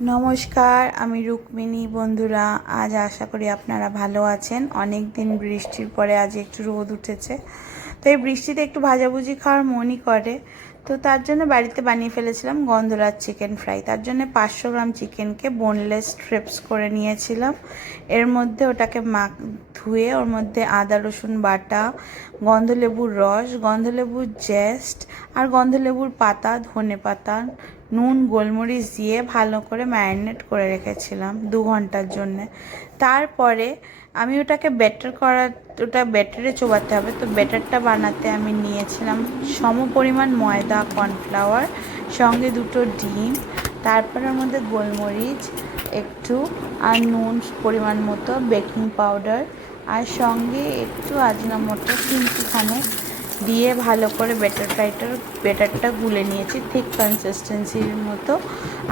নমস্কার, আমি রুক্মিণী। বন্ধুরা, আজ আশা করি আপনারা ভালো আছেন। অনেক দিন বৃষ্টির পরে আজ একটু রোদ উঠেছে, তো এই বৃষ্টিতে একটু ভাজাভুজি খাওয়ার মনই করে। তো তার জন্য বাড়িতে বানিয়ে ফেলেছিলাম গন্ধরাজ চিকেন ফ্রাই। তার জন্য 500 গ্রাম চিকেনকে বোনলেস স্ট্রিপস করে নিয়েছিলাম। এর মধ্যে ওটাকে ধুয়ে ওর মধ্যে আদা রসুন বাটা, গন্ধলেবুর রস, গন্ধলেবুর জেস্ট আর গন্ধলেবুর পাতা, ধনে পাতা, নুন, গোলমরিচ দিয়ে ভালো করে ম্যারিনেট করে রেখেছিলাম 2 ঘন্টার জন্যে। তারপরে আমি ওটাকে ওটা ব্যাটারে চোবাতে হবে। তো ব্যাটারটা বানাতে আমি নিয়েছিলাম সমপরিমাণ ময়দা, কর্নফ্লাওয়ার, সঙ্গে 2টো ডিম, তারপর ওর মধ্যে গোলমরিচ একটু আর নুন পরিমাণ মতো, বেকিং পাউডার আর সঙ্গে একটু আজিনামোটো খানে দিয়ে ভালো করে ব্যাটারটা গুলে নিয়েছি ঠিক কনসিস্টেন্সির মতো।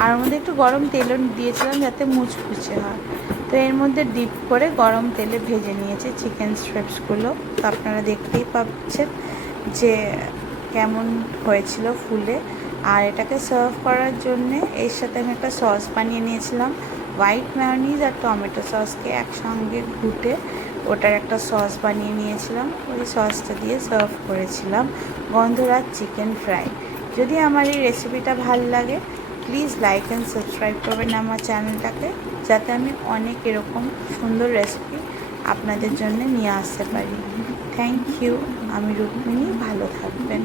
আর ওর মধ্যে একটু গরম তেলও দিয়েছিলাম যাতে মুচমুচে হয়। তো এর মধ্যে ডিপ করে গরম তেলে ভেজে নিয়েছি চিকেন স্ট্রিপসগুলো। তো আপনারা দেখতেই পাচ্ছেন যে কেমন হয়েছিল ফুলে। আর এটাকে সার্ভ করার জন্যে এর সাথে আমি একটা সস বানিয়ে নিয়েছিলাম। হোয়াইট মেয়োনিজ আর টমেটো সসকে একসঙ্গে ঘুটে ওটার একটা সস বানিয়ে নিয়েছিলাম। ওই সসটা দিয়ে সার্ভ করেছিলাম গন্ধরাজ চিকেন ফ্রাই। যদি আমার এই রেসিপিটা ভালো লাগে, প্লিজ লাইক অ্যান্ড সাবস্ক্রাইব করবেন আমার চ্যানেলটাকে, যাতে আমি অনেক এরকম সুন্দর রেসিপি আপনাদের জন্য নিয়ে আসতে পারি। Thank you. আমি রুক্মিণী, ভালো থাকবেন।